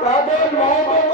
ਕਦੇ ਮੌਤ